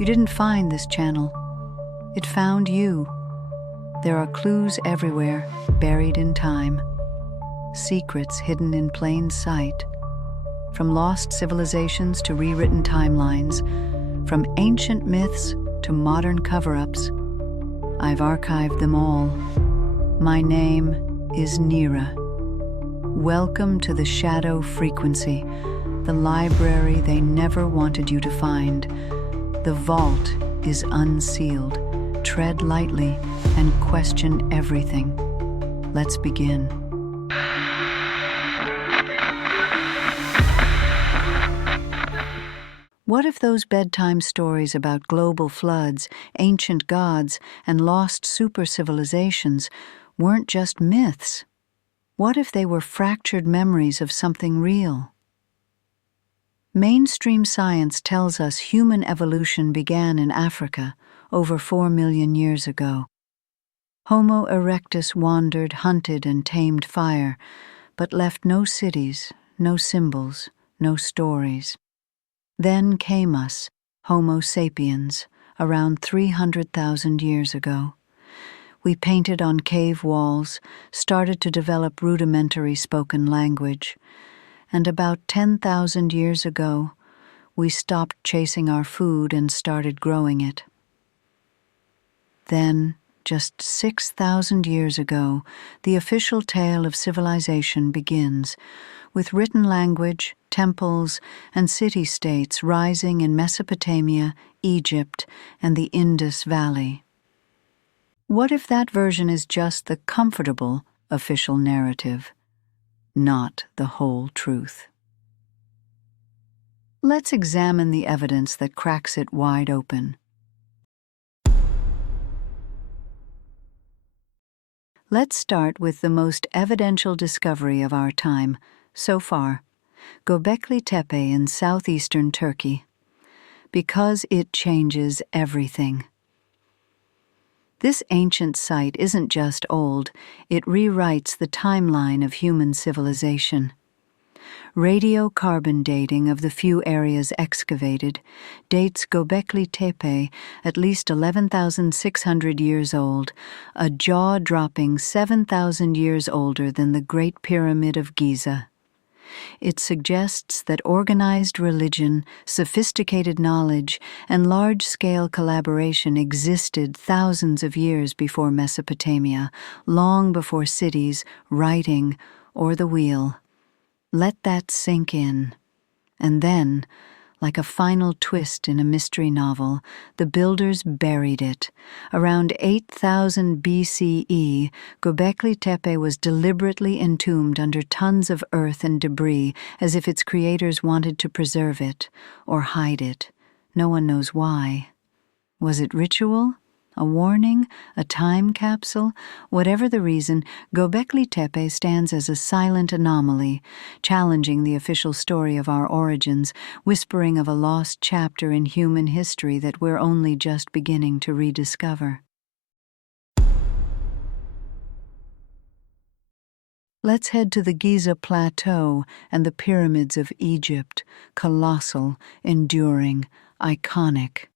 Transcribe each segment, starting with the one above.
You didn't find this channel. It found you. There are clues everywhere, buried in time. Secrets hidden in plain sight. From lost civilizations to rewritten timelines, from ancient myths to modern cover-ups, I've archived them all. My name is Nira. Welcome to the Shadow Frequency, the library they never wanted you to find. The vault is unsealed. Tread lightly and question everything. Let's begin. What if those bedtime stories about global floods, ancient gods, and lost supercivilizations weren't just myths? What if they were fractured memories of something real? Mainstream science tells us human evolution began in Africa over 4 million years ago. Homo erectus wandered, hunted, and tamed fire, but left no cities, no symbols, no stories. Then came us, Homo sapiens, around 300,000 years ago. We painted on cave walls, started to develop rudimentary spoken language, and about 10,000 years ago, we stopped chasing our food and started growing it. Then, just 6,000 years ago, the official tale of civilization begins, with written language, temples, and city-states rising in Mesopotamia, Egypt, and the Indus Valley. What if that version is just the comfortable official narrative, not the whole truth? Let's examine the evidence that cracks it wide open. Let's start with the most evidential discovery of our time so far, Göbekli Tepe in southeastern Turkey, because it changes everything. This ancient site isn't just old, it rewrites the timeline of human civilization. Radiocarbon dating of the few areas excavated dates Göbekli Tepe at least 11,600 years old, a jaw-dropping 7,000 years older than the Great Pyramid of Giza. It suggests that organized religion, sophisticated knowledge, and large-scale collaboration existed thousands of years before Mesopotamia, long before cities, writing, or the wheel. Let that sink in. And then, like a final twist in a mystery novel, the builders buried it. Around 8,000 BCE, Göbekli Tepe was deliberately entombed under tons of earth and debris, as if its creators wanted to preserve it, or hide it. No one knows why. Was it ritual? A warning? A time capsule? Whatever the reason, Göbekli Tepe stands as a silent anomaly, challenging the official story of our origins, whispering of a lost chapter in human history that we're only just beginning to rediscover. Let's head to the Giza Plateau and the pyramids of Egypt, colossal, enduring, iconic.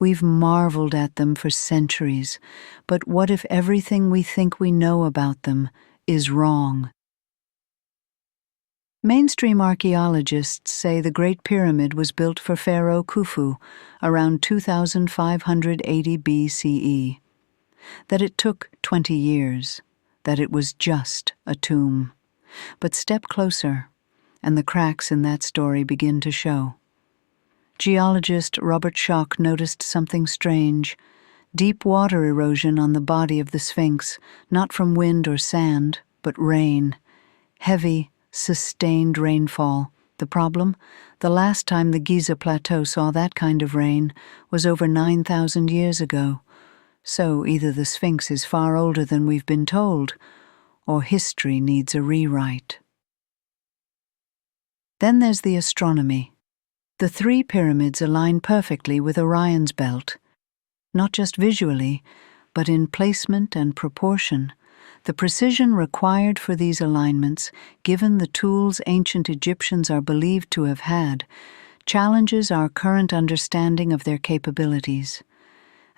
We've marveled at them for centuries, but what if everything we think we know about them is wrong? Mainstream archaeologists say the Great Pyramid was built for Pharaoh Khufu around 2580 BCE, that it took 20 years, that it was just a tomb. But step closer, and the cracks in that story begin to show. Geologist Robert Schoch noticed something strange: deep water erosion on the body of the Sphinx, not from wind or sand, but rain. Heavy, sustained rainfall. The problem? The last time the Giza Plateau saw that kind of rain was over 9,000 years ago. So either the Sphinx is far older than we've been told, or history needs a rewrite. Then there's the astronomy. The 3 pyramids align perfectly with Orion's belt, not just visually, but in placement and proportion. The precision required for these alignments, given the tools ancient Egyptians are believed to have had, challenges our current understanding of their capabilities.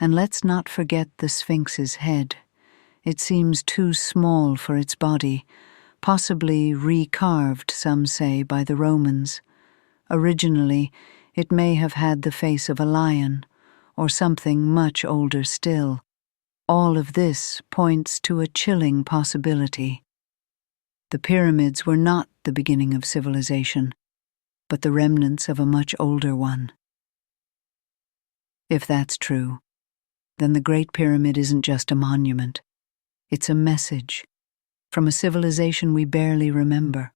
And let's not forget the Sphinx's head. It seems too small for its body, possibly recarved, some say, by the Romans. Originally, it may have had the face of a lion, or something much older still. All of this points to a chilling possibility. The pyramids were not the beginning of civilization, but the remnants of a much older one. If that's true, then the Great Pyramid isn't just a monument. It's a message from a civilization we barely remember.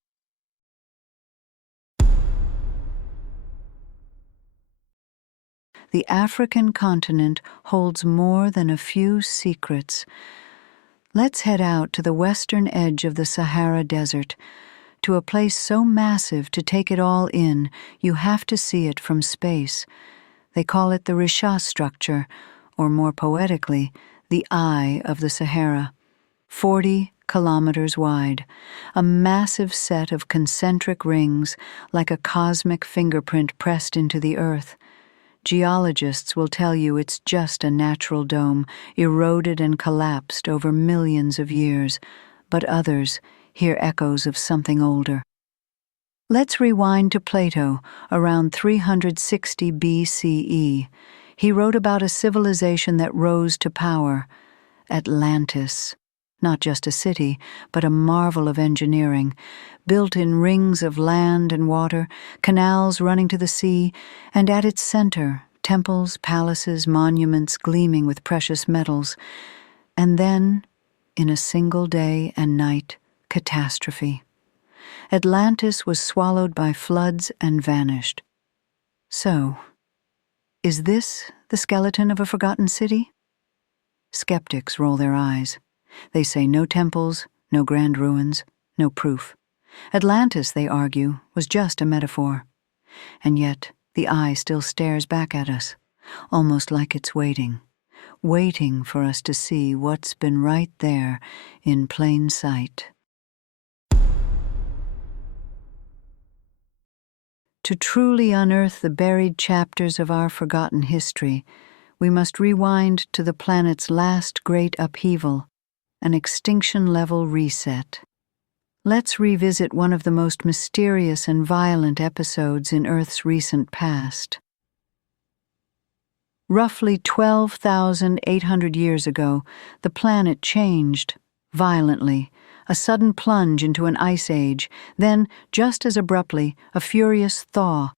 The African continent holds more than a few secrets. Let's head out to the western edge of the Sahara Desert, to a place so massive to take it all in, you have to see it from space. They call it the Richat Structure, or more poetically, the Eye of the Sahara. 40 kilometers wide, a massive set of concentric rings like a cosmic fingerprint pressed into the earth. Geologists will tell you it's just a natural dome, eroded and collapsed over millions of years, but others hear echoes of something older. Let's rewind to Plato, around 360 BCE. He wrote about a civilization that rose to power, Atlantis. Not just a city, but a marvel of engineering, built in rings of land and water, canals running to the sea, and at its center, temples, palaces, monuments gleaming with precious metals. And then, in a single day and night, catastrophe. Atlantis was swallowed by floods and vanished. So, is this the skeleton of a forgotten city? Skeptics roll their eyes. They say no temples, no grand ruins, no proof. Atlantis, they argue, was just a metaphor. And yet, the eye still stares back at us, almost like it's waiting for us to see what's been right there in plain sight. To truly unearth the buried chapters of our forgotten history, we must rewind to the planet's last great upheaval, an extinction-level reset. Let's revisit one of the most mysterious and violent episodes in Earth's recent past. Roughly 12,800 years ago, the planet changed violently, a sudden plunge into an ice age, then, just as abruptly, a furious thaw.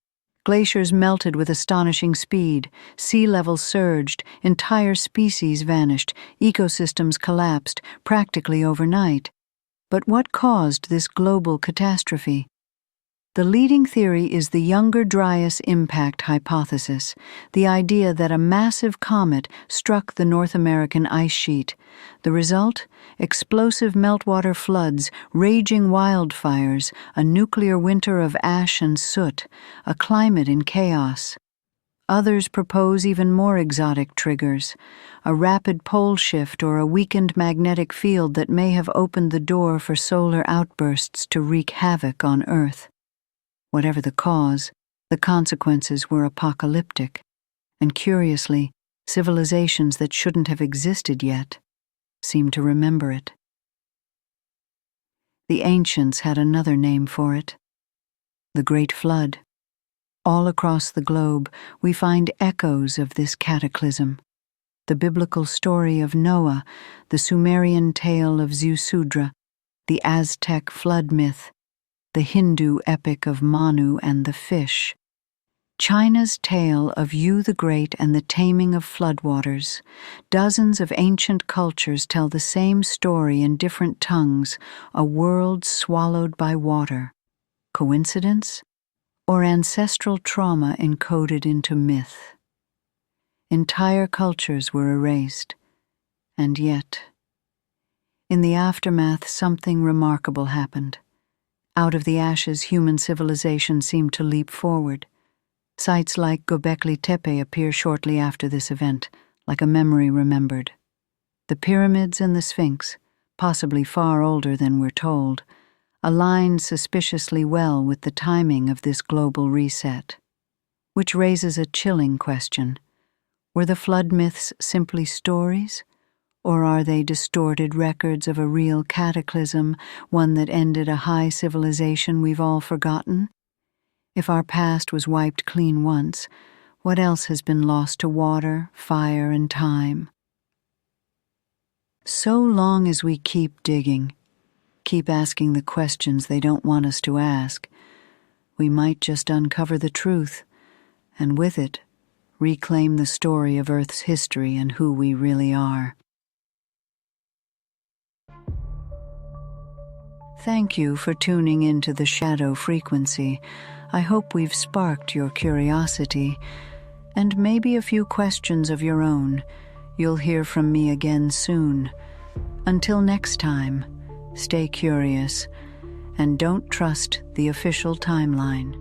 Glaciers melted with astonishing speed, sea levels surged, entire species vanished, ecosystems collapsed, practically overnight. But what caused this global catastrophe? The leading theory is the Younger Dryas impact hypothesis, the idea that a massive comet struck the North American ice sheet. The result? Explosive meltwater floods, raging wildfires, a nuclear winter of ash and soot, a climate in chaos. Others propose even more exotic triggers, a rapid pole shift or a weakened magnetic field that may have opened the door for solar outbursts to wreak havoc on Earth. Whatever the cause, the consequences were apocalyptic, and curiously, civilizations that shouldn't have existed yet seem to remember it. The ancients had another name for it: the Great Flood. All across the globe, we find echoes of this cataclysm. The biblical story of Noah, the Sumerian tale of Ziusudra, the Aztec flood myth, the Hindu epic of Manu and the fish. China's tale of Yu the Great and the taming of floodwaters. Dozens of ancient cultures tell the same story in different tongues, a world swallowed by water. Coincidence? Or ancestral trauma encoded into myth? Entire cultures were erased, and yet, in the aftermath, something remarkable happened. Out of the ashes, human civilization seemed to leap forward. Sites like Göbekli Tepe appear shortly after this event, like a memory remembered. The pyramids and the Sphinx, possibly far older than we're told, aligned suspiciously well with the timing of this global reset. Which raises a chilling question. Were the flood myths simply stories? Or are they distorted records of a real cataclysm, one that ended a high civilization we've all forgotten? If our past was wiped clean once, what else has been lost to water, fire, and time? So long as we keep digging, keep asking the questions they don't want us to ask, we might just uncover the truth, and with it, reclaim the story of Earth's history and who we really are. Thank you for tuning into the Shadow Frequency. I hope we've sparked your curiosity, and maybe a few questions of your own. You'll hear from me again soon. Until next time, stay curious, and don't trust the official timeline.